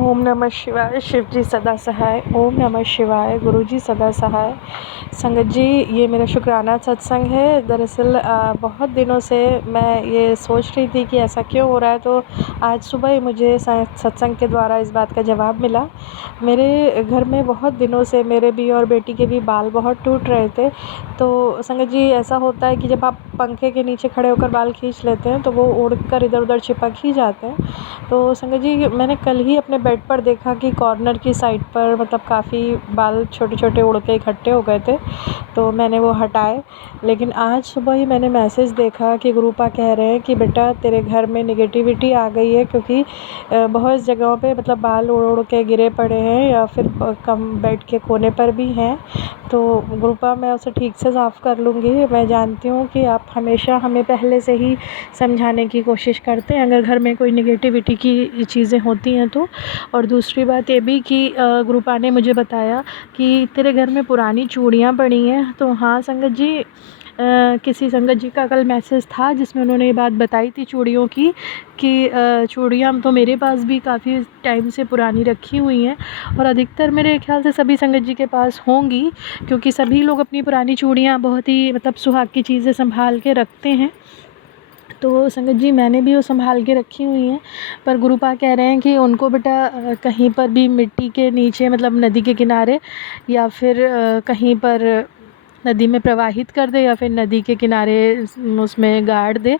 ओम नमः शिवाय। शिव जी सदा सहाय। ओम नमः शिवाय। गुरु जी सदा सहाय। संगत जी, ये मेरा शुक्राना सत्संग है। दरअसल बहुत दिनों से मैं ये सोच रही थी कि ऐसा क्यों हो रहा है, तो आज सुबह ही मुझे सत्संग के द्वारा इस बात का जवाब मिला। मेरे घर में बहुत दिनों से मेरे भी और बेटी के भी बाल बहुत टूट रहे थे। तो संगत जी, ऐसा होता है कि जब आप पंखे के नीचे खड़े होकर बाल खींच लेते हैं तो वो उड़कर इधर उधर चिपक ही जाते हैं। तो संगत जी, मैंने कल ही अपने बेड पर देखा कि कॉर्नर की साइड पर मतलब काफ़ी बाल छोटे छोटे उड़ के इकट्ठे हो गए थे, तो मैंने वो हटाए। लेकिन आज सुबह ही मैंने मैसेज देखा कि गुरुपा कह रहे हैं कि बेटा तेरे घर में नेगेटिविटी आ गई है, क्योंकि बहुत जगहों पे मतलब बाल उड़ उड़ के गिरे पड़े हैं या फिर कम बेड के कोने पर भी हैं। तो गुरुपा मैं उसे ठीक से साफ़ कर लूँगी। मैं जानती हूँ कि आप हमेशा हमें पहले से ही समझाने की कोशिश करते हैं अगर घर में कोई नेगेटिविटी की चीज़ें होती हैं तो। और दूसरी बात ये भी कि गुरुपा ने मुझे बताया कि तेरे घर में पुरानी चूड़ियाँ पड़ी हैं। तो हाँ संगत जी, किसी संगत जी का कल मैसेज था जिसमें उन्होंने ये बात बताई थी चूड़ियों की, कि चूड़ियाँ तो मेरे पास भी काफ़ी टाइम से पुरानी रखी हुई हैं और अधिकतर मेरे ख्याल से सभी संगत जी के पास होंगी, क्योंकि सभी लोग अपनी पुरानी चूड़ियाँ बहुत ही मतलब सुहाग की चीज़ें संभाल के रखते हैं। तो संगत जी, मैंने भी वो संभाल के रखी हुई हैं। पर गुरुपा कह रहे हैं कि उनको बेटा कहीं पर भी मिट्टी के नीचे मतलब नदी के किनारे या फिर कहीं पर नदी में प्रवाहित कर दे या फिर नदी के किनारे उसमें गाड़ दे।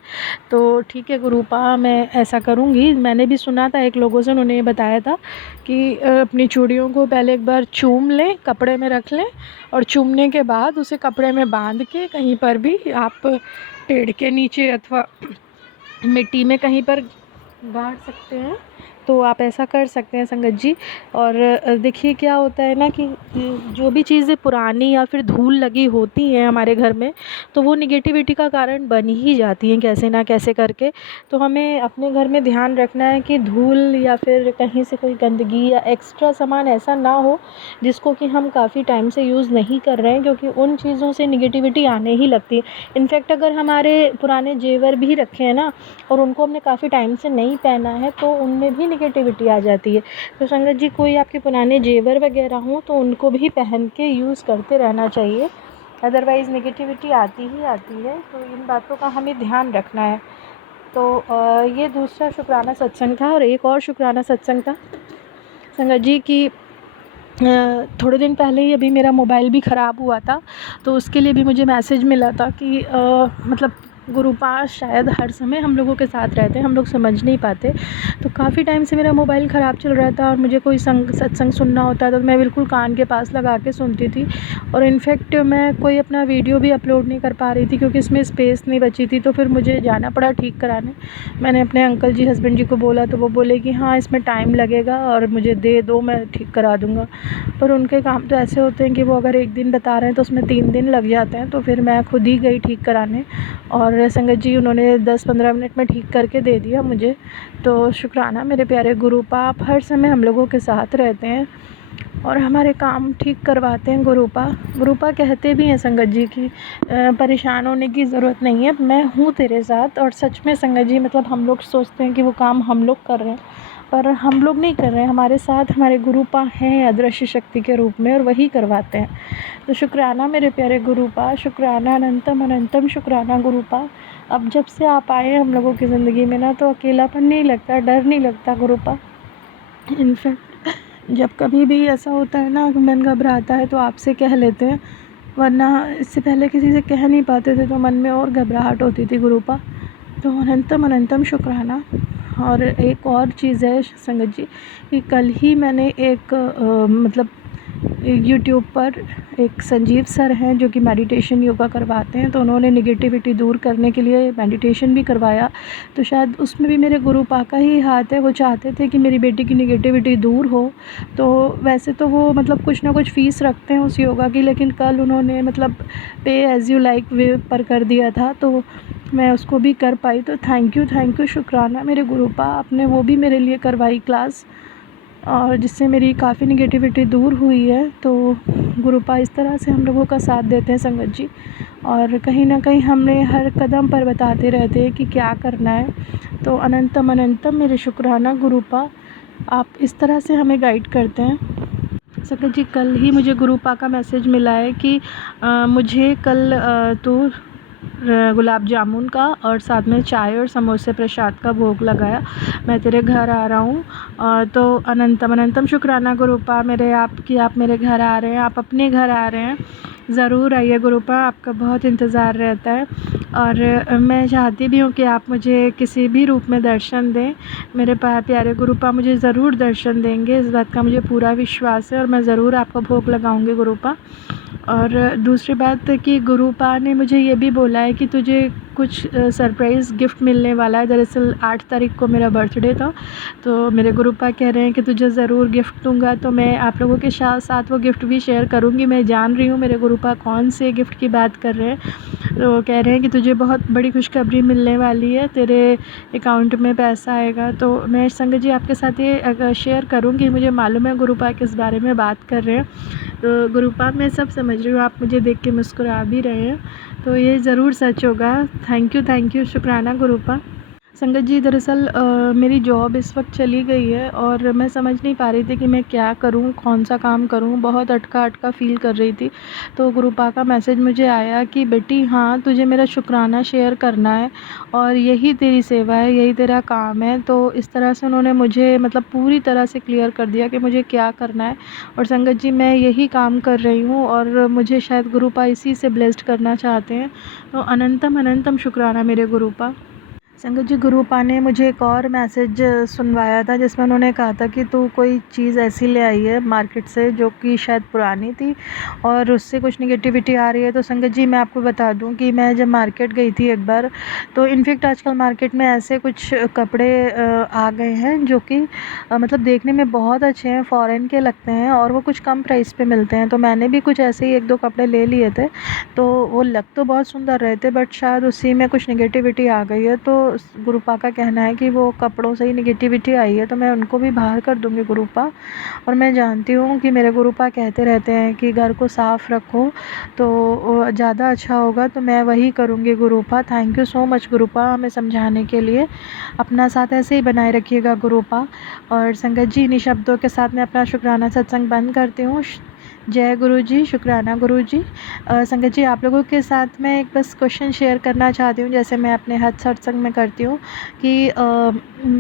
तो ठीक है गुरुपा, मैं ऐसा करूँगी। मैंने भी सुना था एक लोगों से, उन्होंने ये बताया था कि अपनी चूड़ियों को पहले एक बार चूम लें, कपड़े में रख लें और चूमने के बाद उसे कपड़े में बांध के कहीं पर भी आप पेड़ के नीचे अथवा मिट्टी में कहीं पर गाड़ सकते हैं। तो आप ऐसा कर सकते हैं संगत जी। और देखिए क्या होता है ना कि जो भी चीज़ें पुरानी या फिर धूल लगी होती हैं हमारे घर में, तो वो निगेटिविटी का कारण बन ही जाती हैं कैसे ना कैसे करके। तो हमें अपने घर में ध्यान रखना है कि धूल या फिर कहीं से कोई गंदगी या एक्स्ट्रा सामान ऐसा ना हो जिसको कि हम काफ़ी टाइम से यूज़ नहीं कर रहे हैं, क्योंकि उन चीज़ों से निगेटिविटी आने ही लगती है। इनफैक्ट अगर हमारे पुराने जेवर भी रखे हैं ना और उनको हमने काफ़ी टाइम से नहीं पहना है तो उनमें भी निगेटिविटी आ जाती है। तो संगत जी, कोई आपके पुराने जेवर वगैरह हों तो उनको भी पहन के यूज़ करते रहना चाहिए, अदरवाइज़ निगेटिविटी आती ही आती है। तो इन बातों का हमें ध्यान रखना है। तो ये दूसरा शुक्राना सत्संग था। और एक और शुक्राना सत्संग था संगत जी कि थोड़े दिन पहले ही अभी मेरा मोबाइल भी ख़राब हुआ था, तो उसके लिए भी मुझे मैसेज मिला था कि मतलब गुरुपा शायद हर समय हम लोगों के साथ रहते हैं, हम लोग समझ नहीं पाते। तो काफ़ी टाइम से मेरा मोबाइल ख़राब चल रहा था और मुझे कोई सत्संग सुनना होता था तो मैं बिल्कुल कान के पास लगा के सुनती थी। और इनफैक्ट मैं कोई अपना वीडियो भी अपलोड नहीं कर पा रही थी क्योंकि इसमें स्पेस नहीं बची थी, तो फिर मुझे जाना पड़ा ठीक कराने। मैंने अपने अंकल जी हस्बैंड जी को बोला तो वो बोले कि हाँ इसमें टाइम लगेगा और मुझे दे दो, मैं ठीक करा दूँगा। पर उनके काम तो ऐसे होते हैं कि वो अगर एक दिन बता रहे हैं तो उसमें 3 दिन लग जाते हैं। तो फिर मैं खुद ही गई ठीक कराने और संगत जी उन्होंने 10-15 मिनट में ठीक करके दे दिया मुझे। तो शुक्राना मेरे प्यारे गुरुपा, आप हर समय हम लोगों के साथ रहते हैं और हमारे काम ठीक करवाते हैं गुरुपा। गुरुपा कहते भी हैं संगत जी कि परेशान होने की ज़रूरत नहीं है, मैं हूँ तेरे साथ। और सच में संगत जी, मतलब हम लोग सोचते हैं कि वो काम हम लोग कर रहे हैं, पर हम लोग नहीं कर रहे हैं। हमारे साथ हमारे गुरुपा हैं अदृश्य शक्ति के रूप में और वही करवाते हैं। तो शुक्राना मेरे प्यारे गुरुपा, शुक्राना अनंतम अनंतम शुक्राना गुरुपा। अब जब से आप आए हैं हम लोगों की ज़िंदगी में ना, तो अकेलापन नहीं लगता, डर नहीं लगता गुरुपा। इनफैक्ट जब कभी भी ऐसा होता है ना, मन घबराता है तो आपसे कह लेते हैं, वरना इससे पहले किसी से कह नहीं पाते थे तो मन में और घबराहट होती थी गुरुपा। तो अनंतम अनंतम शुक्राना। और एक और चीज़ है संगत जी कि कल ही मैंने एक मतलब यूट्यूब पर एक संजीव सर हैं जो कि मेडिटेशन योगा करवाते हैं, तो उन्होंने निगेटिविटी दूर करने के लिए मेडिटेशन भी करवाया। तो शायद उसमें भी मेरे गुरुपा का ही हाथ है। वो चाहते थे कि मेरी बेटी की निगेटिविटी दूर हो। तो वैसे तो वो मतलब कुछ ना कुछ फ़ीस रखते हैं उस योगा की, लेकिन कल उन्होंने मतलब पे एज़ यू लाइक वे पर कर दिया था, तो मैं उसको भी कर पाई। तो थैंक यू शुक्राना मेरे गुरुपा, आपने वो भी मेरे लिए करवाई क्लास और जिससे मेरी काफ़ी निगेटिविटी दूर हुई है। तो गुरुपा इस तरह से हम लोगों का साथ देते हैं संगत जी, और कहीं ना कहीं हमें हर कदम पर बताते रहते हैं कि क्या करना है। तो अनंतम अनंतम मेरे शुक्राना गुरुपा। आप इस तरह से हमें गाइड करते हैं। संगत जी, कल ही मुझे गुरुपा का मैसेज मिला है कि मुझे कल तो गुलाब जामुन का और साथ में चाय और समोसे प्रसाद का भोग लगाया। मैं तेरे घर आ रहा हूँ। तो अनंतम अनंतम शुक्राना गुरुपा मेरे, आपकी आप मेरे घर आ रहे हैं, आप अपने घर आ रहे हैं। ज़रूर आइए गुरुपा, आपका बहुत इंतज़ार रहता है। और मैं चाहती भी हूँ कि आप मुझे किसी भी रूप में दर्शन दें। मेरे प्यारे गुरुपा मुझे ज़रूर दर्शन देंगे, इस बात का मुझे पूरा विश्वास है, और मैं ज़रूर आपका भोग लगाऊंगी गुरुपा। और दूसरी बात कि गुरुपा ने मुझे ये भी बोला है कि तुझे कुछ सरप्राइज़ गिफ्ट मिलने वाला है। दरअसल 8 तारीख को मेरा बर्थडे था, तो मेरे गुरुपा कह रहे हैं कि तुझे ज़रूर गिफ्ट दूंगा। तो मैं आप लोगों के साथ वो गिफ्ट भी शेयर करूंगी। मैं जान रही हूँ मेरे गुरुपा कौन से गिफ्ट की बात कर रहे हैं। तो वो कह रहे हैं कि तुझे बहुत बड़ी खुशखबरी मिलने वाली है, तेरे अकाउंट में पैसा आएगा। तो मैं संगत जी आपके साथ ये शेयर करूँगी। मुझे मालूम है गुरुपा किस बारे में बात कर रहे हैं। तो गुरुपा मैं सब समझ रही हूँ, आप मुझे देख के मुस्कुरा भी रहे हैं, तो ये ज़रूर सच होगा। थैंक यू, शुक्राना गुरुपा। संगत जी, दरअसल मेरी जॉब इस वक्त चली गई है और मैं समझ नहीं पा रही थी कि मैं क्या करूं, कौन सा काम करूं, बहुत अटका अटका फ़ील कर रही थी। तो गुरुपा का मैसेज मुझे आया कि बेटी हाँ, तुझे मेरा शुक्राना शेयर करना है और यही तेरी सेवा है, यही तेरा काम है। तो इस तरह से उन्होंने मुझे मतलब पूरी तरह से क्लियर कर दिया कि मुझे क्या करना है। और संगत जी, मैं यही काम कर रही हूँ और मुझे शायद गुरुपा इसी से ब्लेस्ड करना चाहते हैं। तो अनंतम अनंतम शुक्राना मेरे गुरुपा। संगत जी, गुरुपा ने मुझे एक और मैसेज सुनवाया था जिसमें उन्होंने कहा था कि तू कोई चीज़ ऐसी ले आई है मार्केट से जो कि शायद पुरानी थी और उससे कुछ नेगेटिविटी आ रही है। तो संगत जी, मैं आपको बता दूं कि मैं जब मार्केट गई थी एक बार, तो इनफेक्ट आजकल मार्केट में ऐसे कुछ कपड़े आ गए हैं जो कि मतलब देखने में बहुत अच्छे हैं, फ़ॉरेन के लगते हैं और वो कुछ कम प्राइस पे मिलते हैं। तो मैंने भी कुछ ऐसे ही 1-2 कपड़े ले लिए थे, तो वो लग तो बहुत सुंदर रहे थे, बट शायद उसी में कुछ नेगेटिविटी आ गई है। तो गुरुपा का कहना है कि वो कपड़ों से ही नेगेटिविटी आई है, तो मैं उनको भी बाहर कर दूंगी गुरुपा। और मैं जानती हूँ कि मेरे गुरुपा कहते रहते हैं कि घर को साफ़ रखो तो ज़्यादा अच्छा होगा, तो मैं वही करूँगी गुरुपा। थैंक यू सो मच गुरुपा हमें समझाने के लिए। अपना साथ ऐसे ही बनाए रखिएगा गुरुपा। और संगत जी, इन्हीं शब्दों के साथ मैं अपना शुक्राना सत्संग बंद करती हूँ। जय गुरु जी, शुक्राना गुरु जी। संगत जी, आप लोगों के साथ मैं एक बस क्वेश्चन शेयर करना चाहती हूँ, जैसे मैं अपने हर सत्संग में करती हूँ कि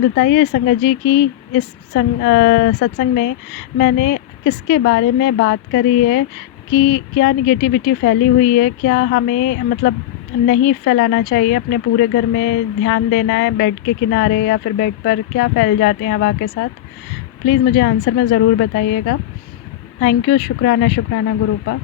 बताइए संगत जी कि इस सत्संग में मैंने किसके बारे में बात करी है, कि क्या निगेटिविटी फैली हुई है, क्या हमें मतलब नहीं फैलाना चाहिए, अपने पूरे घर में ध्यान देना है, बेड के किनारे या फिर बेड पर क्या फैल जाते हैं हवा के साथ। प्लीज़ मुझे आंसर में ज़रूर बताइएगा। थैंक यू, शुक्राना शुक्राना गुरुपा।